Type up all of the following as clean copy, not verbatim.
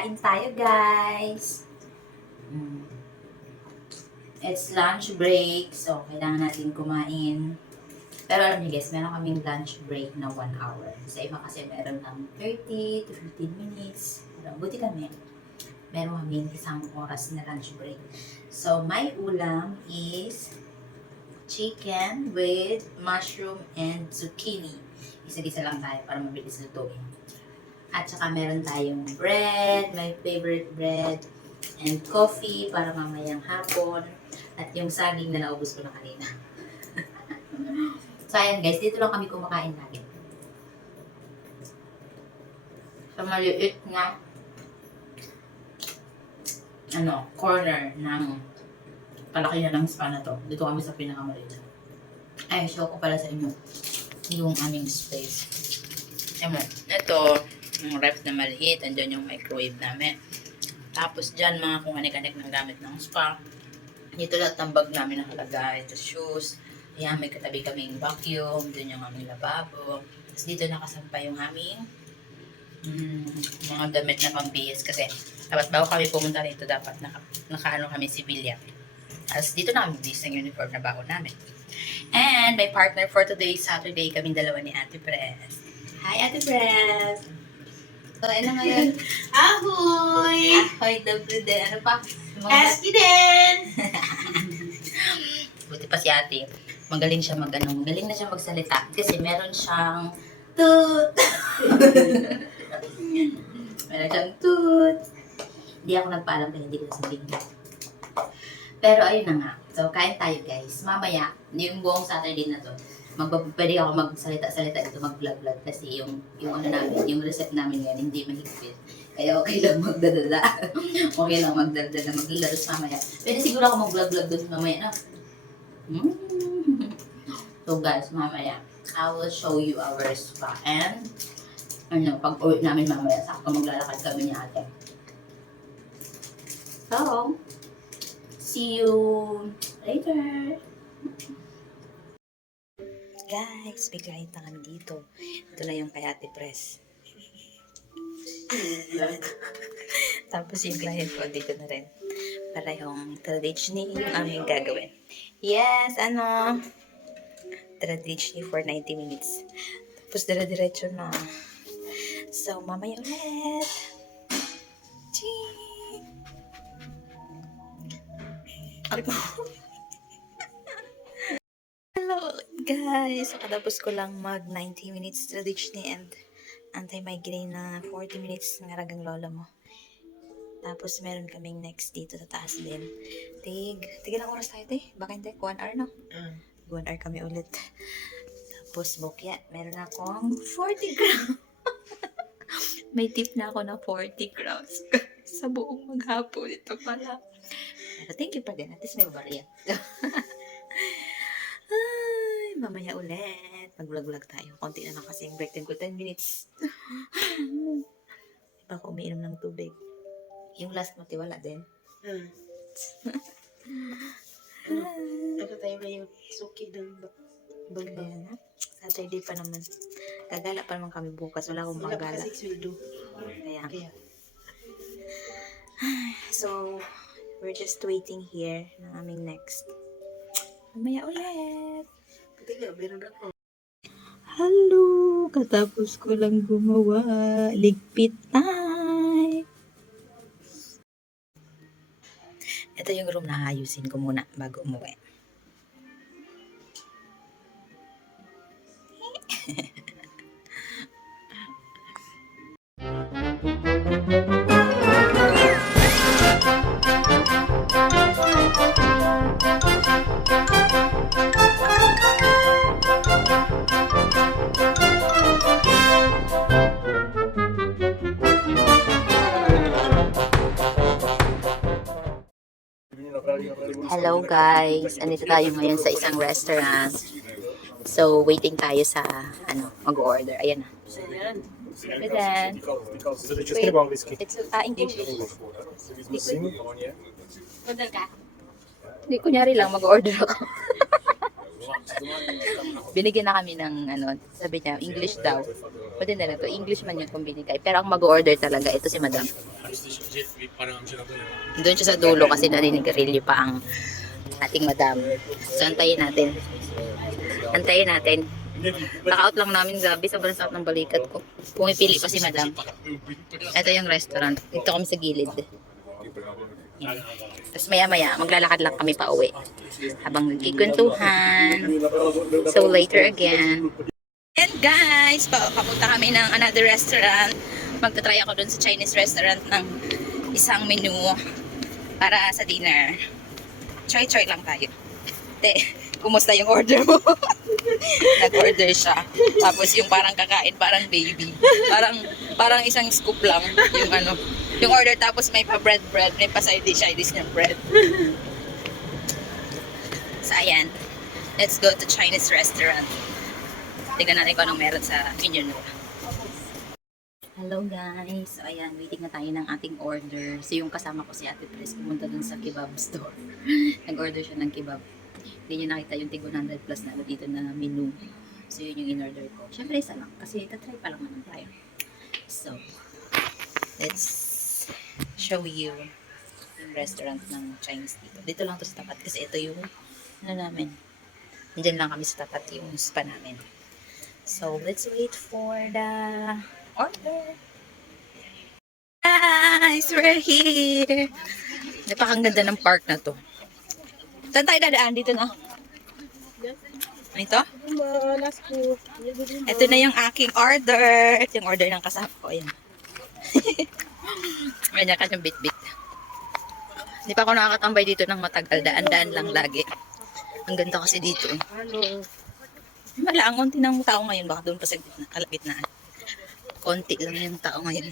Kain tayo, guys. It's lunch break, so kailangan natin kumain. Pero alam niyo guys, meron kaming lunch break na 1 hour. Sa iba kasi meron ng 30 to 15 minutes. Pero buti kami, meron kaming isang oras na lunch break. So, my ulam is chicken with mushroom and zucchini. Isa-isa lang tayo para mabilis lutuin. At saka meron tayong bread, my favorite bread, and coffee para mamayang hapon. At yung saging na naubos ko na kanina. So ayan guys, dito lang kami kumakain lagi. Sa maliit na corner ng palaki na ng spa na to. Dito kami sa pinakamaliit. Ay, show ko pala sa inyo yung aming space. Ayan, ito, yung ref na maliit. Andyan yung microwave namin. Tapos dyan, mga kung anik-anik ng gamit ng spa. Dito lahat ng bag namin nakalagay. Ito shoes. Ayan, may katabi kaming vacuum. Doon yung aming lababo. Tapos dito nakasampay yung aming mga damit na pambihis. Kasi dapat bago kami pumunta rito, dapat nakaano kami civilian. Tapos dito na kami bihis ng uniform na bago namin. And my partner for today, Saturday, kaming dalawa ni Ate Pres. Hi, Ate Pres! So, ano ngayon? Ahoy! Ahoy, double din. Ano pa? Aski din! Buti pa si Ate. Magaling siya magaling na siya magsalita. Kasi meron siyang toot. Meron siyang toot. Hindi ako nagpaalam kaya hindi ko sabihin. Pero ayun na nga. So, kain tayo guys. Mamaya, yung buong Saturday na to, pwede ako magsalita-salita dito, mag-vlog-vlog kasi yung namin, yung recipe namin ngayon, hindi mahigpit. Kaya okay lang magdadala. Okay lang magdadala, maglalaros mamaya. Pwede siguro ako mag-vlog-vlog doon mamaya na. So guys, mamaya, I will show you our spa and pag uwi namin mamaya, sakto maglalakad kami ni Ate. So, see you later! Guys, biglayin na kami dito. Ito na yung kay Ate Pres. Tapos yung client ko dito na rin. Para yung tradichni yung aming gagawin. Yes, tradichni for 90 minutes. Tapos dire-diretso na. So, mamaya ulit. Ching! Hello guys! Katapos ko lang mag 90 minutes tradichni and anti-migraine na 40 minutes ng aragang lola mo. Tapos meron kaming next dito sa taas din. Tigil ang oras tayo baka hindi, 1 hour no? 1 hour kami ulit. Tapos bukyat, meron akong 40 grams. May tip na ako na 40 grams. Sa buong maghapon ito pala. Pero thank you pa din, at least may babarya. Ay, mamaya ulit. Mag-vlog-vlog tayo. Konti na lang kasi yung break time ko, 10 minutes. Diba ako umiinom ng tubig? Yung last mo, tiwala din. Ano tayo na yung suki ng Kaya na. Saturday pa naman. Gagala pa naman kami bukas. Wala akong wala pa magagala. kasi sweldo. Kaya. So, we're just waiting here ng aming next. Mamaya ulit. Pati nga, meron ako. Hello! Katapos ko lang gumawa. Ligpit time! Ito yung room na ayusin ko muna bago umuwi. Hello guys! Andito tayo ngayon sa isang restaurant. So, waiting tayo sa, mag-order. Ayan na. Then, So they just get about whiskey. it's English. Order ka? Hindi, kunyari lang, mag-order ako. Binigyan na kami ng, sabi niya, English daw. Pwede na lang to. English man yung kumbili guys. Pero ang mag-order talaga, ito si madam. Doon siya sa dulo kasi narinig-rilyo pa ang ating madam. So, antayin natin. Antayin natin. Naka-out lang namin, grabe. Sobrang sakit ng balikat ko. Pumipili pa si madam. Ito yung restaurant. Dito kami sa gilid. Yan. Tapos maya-maya, maglalakad lang kami pa uwi. Habang nagkikwentuhan. So, later again. And guys, papunta kami ng another restaurant. Magta-try ako dun sa Chinese restaurant ng isang menu para sa dinner. Try lang tayo. Te, kumusta yung order mo? Nag-order siya. Tapos yung parang kakain, parang baby. Parang isang scoop lang yung ano. Yung order tapos may pa bread, may pa side dish ng bread. So ayan. Let's go to Chinese restaurant. Tignan natin kung anong meron sa menu nila. Hello guys. So ayan, waiting na tayo ng ating order. So yung kasama ko si Ate Pres pumunta dun sa kebab store. Nag-order siya ng kebab. Hindi niya nakita yung tig 100 plus na dito na menu. So yun yung in-order ko. Siyempre isa lang kasi tatry pa lang naman tayo. So, let's show you yung restaurant ng Chinese dito. Dito lang to sa tapat kasi ito yung ano namin. Nandiyan lang kami sa tapat yung spa namin. So, let's wait for the order. Guys, we're here. Napakaganda ng park na to. Saan tayo dadaan? Dito na. Ito? Ito na yung aking order. Ito yung order ng kasama ko. Ayan. Ganyan ka yung bit-bit. Hindi pa ako nakakatambay dito ng matagal. Daan-daan lang lagi. Ang ganda kasi dito. Wala, ang konti ng tao ngayon. Baka doon pa sa kalagitnaan. Konti lang yung tao ngayon.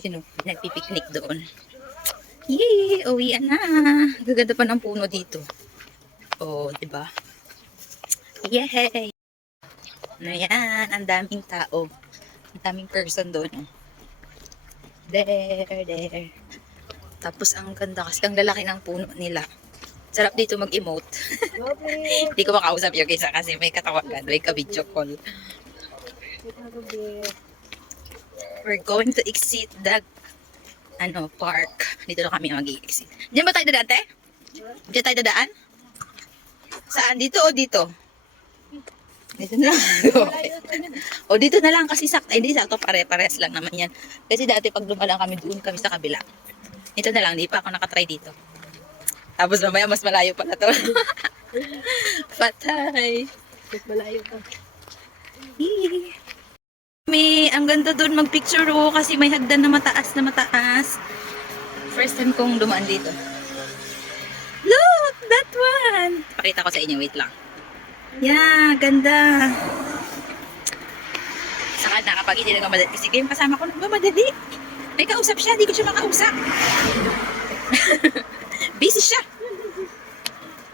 Yun, nagpipiknik doon. Yay! Uwian na! Gaganda pa ng puno dito. Oh, diba? Yay! Ano yan? Ang daming tao. Ang daming person doon. There. Tapos ang ganda kasi ang lalaki ng puno nila. Sarap dito mag-emote. Hindi ko makausap yung isa kasi may katawagan. May ka-video call. We're going to exit the park. Dito na kami mag-i-exit. Diyan ba tayo dadaan, te? Diyan tayo dadaan? Saan? Dito o dito? Dito na lang. O dito na lang kasi sakto. Hindi sakto, pare-pares lang naman yan. Kasi dati pag dumalang kami doon kami sa kabila. Dito na lang, di pa ako nakatry dito. Tapos mamaya mas malayo pala to. Patay. Mas malayo pa. Ang ganda doon magpicture kasi may hagdan na mataas na mataas. First time kong dumaan dito. Look! That one! Pakita ko sa inyo. Wait lang. Yeah, ganda. Saka na kapag hindi nagmamadali. Kasi yung kasama ko nagmamadali. May kausap siya. Hindi ko siya makausap. Busy siya.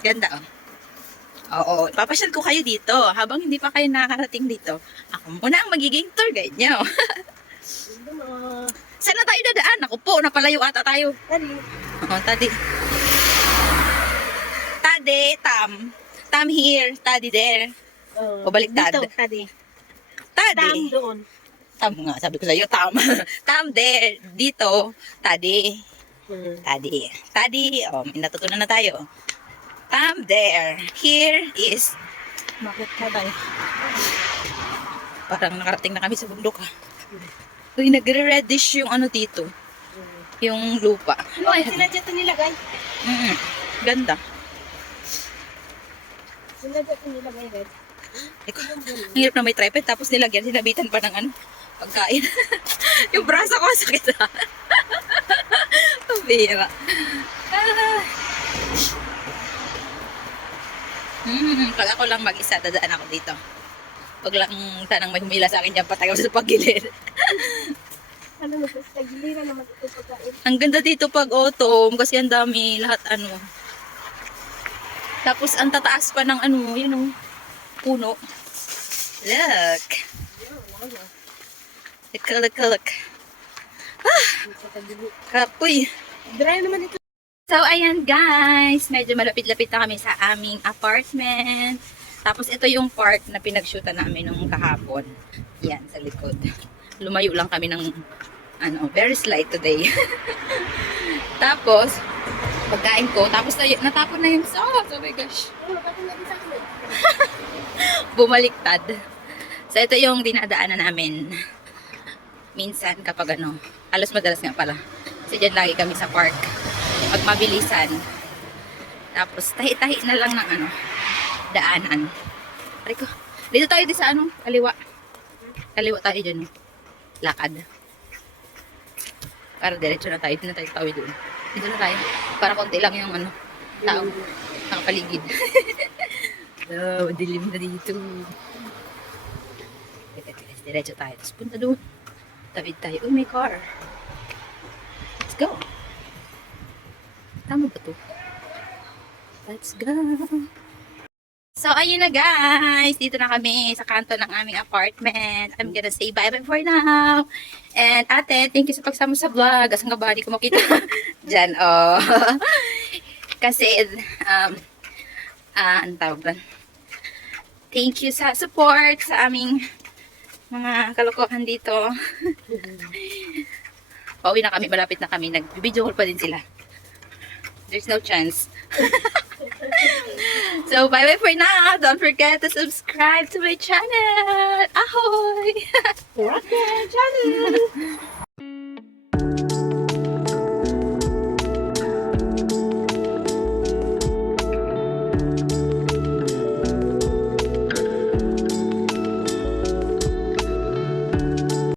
Ganda oh. Oo, papasyal ko kayo dito. Habang hindi pa kayo nakakarating dito, ako muna ang magiging tour guide nyo. Saan na tayo dadaan? Ako po, napalayo ata tayo. Tadi. Oo, tadi. Tadi, tam. Tam here, tadi there. O baliktad. Dito, tadi. Tadi. Tam doon. Tam nga, sabi ko sa'yo, tam. Tam there. Dito, tadi. Tadi. Tadi. O, may natutunan na tayo. Tam there. Here is... Bakit ka tayo? Parang nakarating na kami sa bundok ha. Uy, nagre-reddish yung ano dito. Yung lupa. Ano ay sila dyan nilagay? Ganda. Sila dyan nilagay, guys. Ang hirap na may tripod tapos nilagyan, sinabitan pa ng ano, pagkain. Yung braso ko sakit ha. Pabira. Kala ko lang mag-isa, dadaan ako dito. Pag lang tanang may humila sa akin dyan, patay ako sa pagilid. Ano, sa giliran naman ito pagkain. Ang ganda dito pag autumn kasi ang dami lahat ano. Tapos ang tataas pa ng ano, yun o, puno. Look. Look. Ah! Kapoy. Dry naman ito. So, ayan guys. Medyo malapit-lapit na kami sa aming apartment. Tapos ito yung park na pinag-shootan namin nung kahapon. Yan, sa likod. Lumayo lang kami ng very slight today. Tapos, pagkain ko, tapos natapon na yung sauce. Oh my gosh. Bumaliktad. So, ito yung dinadaanan namin. Minsan kapag halos madalas nga pala. Kasi dyan lagi kami sa park. Pag mabilisan. Tapos, tahi-tahi na lang ng daanan. Ko. Dito tayo sa kaliwa. Kaliwa tayo dyan. Lakad. Para diretso na tayo. Dito na tayo tawid doon. Dito na tayo. Para konti lang yung tao. Nakapaligid. So, dilim na dito. Diretso tayo. Tapos punta doon. Tawid tayo. Oh, may car. Let's go. Tama ba to? Let's go. So, ayun na guys. Dito na kami sa kanto ng aming apartment. I'm gonna say bye-bye for now. And ate, thank you sa pagsama sa vlog. Asang nga ba? Di ko makita. Diyan, oh. Kasi, ang tawag ba? Thank you sa support sa aming mga kalokohan dito. Pauwi na kami. Malapit na kami. Nag-video call pa din sila. There's no chance. So, bye-bye for now. Don't forget to subscribe to my channel. Ahoy! Rocket channel!